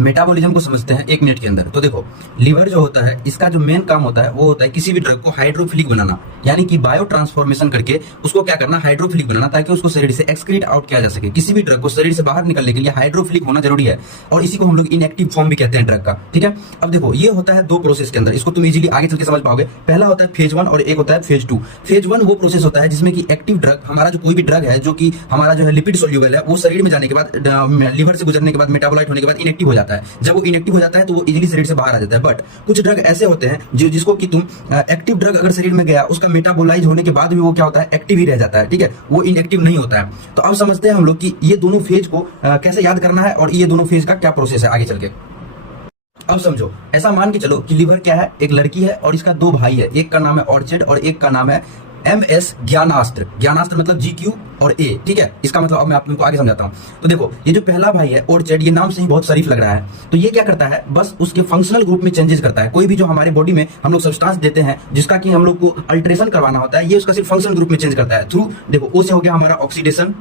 Metabolism को समझते हैं 1 मिनट के अंदर। तो देखो, लीवर जो होता है इसका जो मेन काम होता है वो होता है किसी भी ड्रग को हाइड्रोफिलिक बनाना, यानी कि बायो ट्रांसफॉर्मेशन करके उसको क्या करना, हाइड्रोफिलिक बनाना, ताकि उसको शरीर से एक्सक्रीट आउट किया जा सके। किसी भी ड्रग को शरीर से बाहर निकलने के लिए हाइड्रोफिलिक होना जरूरी है, और इसी को हम लोग इनएक्टिव फॉर्म भी कहते हैं ड्रग का। ठीक है, अब देखो ये होता है 2 प्रोसेस के अंदर, इसको तुम इजीली आगे चल के समझ पाओगे। पहला होता है फेज 1 और एक होता है फेज 2। फेज 1 वो प्रोसेस होता है जिसमें कि एक्टिव ड्रग, हमारा जो कोई भी ड्रग है जो कि हमारा जो है लिपिड सोल्यूबल है, वो शरीर में जाने के बाद, लीवर से गुजरने के बाद, मेटाबोलाइट होने के बाद इनएक्टिव हो जाता है। जब वो इनएक्टिव हो जाता है तो वो इजीली शरीर से बाहर आ जाता है। बट कुछ ड्रग ऐसे होते हैं जिसको कि तुम एक्टिव ड्रग अगर शरीर में गया, उसका मेटाबोलाइज होने के बाद भी वो क्या होता है, एक्टिव ही रह जाता है। ठीक है, वो इनएक्टिव नहीं होता है। तो अब समझते हैं हम लोग कि ये दोनों फेज को कैसे याद करना है और ये दोनों फेज का क्या प्रोसेस है आगे चल के। अब समझो, ऐसा मान के चलो कि लीवर क्या है, एक लड़की है और इसका 2 भाई है, एक का नाम है ऑर्चिड और एक का नाम है MS ज्ञानास्त्र। ज्ञानास्त्र मतलब GQ और A। ठीक है, इसका मतलब अब मैं आप तुमको आगे समझाता हूँ। तो देखो, ये जो पहला भाई है ऑर्चिड, ये नाम से ही बहुत शरीफ लग रहा है। तो ये क्या करता है, बस उसके फंक्शनल ग्रुप में चेंजेस करता है। कोई भी जो हमारे बॉडी में हम लोग सब्सटेंस देते हैं जिसका कि हम लोग को अल्ट्रेशन करवाना होता है, ये उसका सिर्फ फंक्शनल ग्रुप में चेंज करता है थ्रू, देखो, O से हो गया हमारा ऑक्सीडेशन,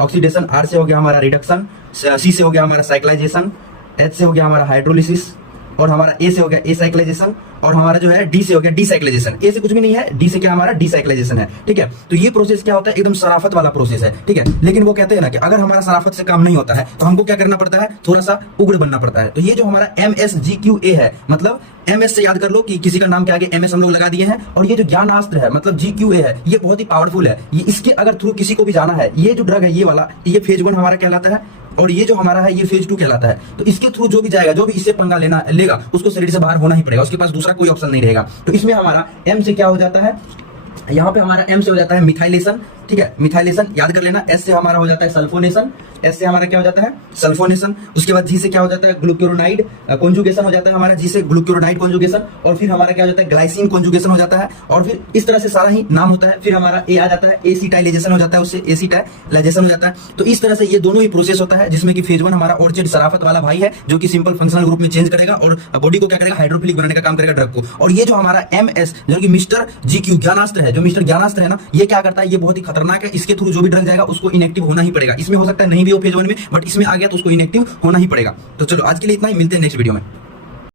R से हो गया हमारा रिडक्शन, C से हो गया हमारा साइक्लाइजेशन, H से हो गया हमारा हाइड्रोलिसिस, और हमारा A से हो गया एसाइक्लाइजेशन, और हमारा जो है D से हो गया डीसाइक्लाइजेशन। A से कुछ भी नहीं है, D से क्या हमारा डीसाइक्लाइजेशन है। ठीक है, तो ये प्रोसेस क्या होता है, एकदम शराफत वाला प्रोसेस है। ठीक है, लेकिन वो कहते हैं ना कि अगर हमारा शराफत से काम नहीं होता है तो हमको क्या करना पड़ता है, थोड़ा सा उग्र बनना पड़ता है। तो ये जो हमारा MSGQA है, मतलब MS से याद कर लो कि किसी का नाम के आगे MS हम लोग लगा दिए हैं, और ये जो ज्ञानास्त्र है मतलब GQA है, ये बहुत ही पावरफुल है। ये इसके अगर थ्रू किसी को भी जाना है, ये जो ड्रग है ये वाला, ये फेज 1 हमारा कहलाता है, और ये जो हमारा है ये फेज 2 कहलाता है। तो इसके थ्रू जो भी जाएगा, जो भी इससे पंगा लेगा, उसको शरीर से बाहर होना ही पड़ेगा, उसके पास दूसरा कोई ऑप्शन नहीं रहेगा। तो इसमें हमारा M से क्या हो जाता है, यहाँ पे हमारा M से हो जाता है मिथाइलेशन। ठीक है, मिथाइलेशन याद कर लेना। S से हमारा हो जाता है सल्फोनेशन, S से हमारा क्या हो जाता है, सल्फोनेशन। उसके बाद G से क्या हो जाता है, ग्लूक्यूरोनाइड कॉन्जुगेशन हो जाता है हमारा, G से ग्लूक्यूरोनाइड कॉन्जुगेशन, और फिर हमारा क्या हो जाता है, ग्लाइसिन कॉन्जुगेशन हो जाता है, और फिर इस तरह से सारा ही नाम होता है। फिर हमारा A आ जाता है, एसिटाइलेशन हो जाता है, उससे एसिटाइलाइजेशन हो जाता है। तो इस तरह से ये दोनों ही प्रोसेस होता है, जिसमें कि फेज 1 हमारा ऑर्चिड शराफत वाला भाई है, जो कि सिंपल फंक्शनल ग्रुप में चेंज करेगा और बॉडी को क्या करेगा, हाइड्रोफिलिक बनाने का काम करेगा ड्रग को। और ये जो हमारा MS जो कि मिस्टर GQ ज्ञानास्त्र है, जो मिस्टर ज्ञानास्त्र है ना, ये क्या करता है, ये बहुत ही खतरनाक है। इसके थ्रू जो भी ड्रग जाएगा उसको इनएक्टिव होना ही पड़ेगा। इसमें हो सकता है नहीं भी हो फेज 1 में, बट इसमें आ गया तो उसको इनएक्टिव होना ही पड़ेगा। तो चलो आज के लिए इतना ही, मिलते हैं नेक्स्ट वीडियो में।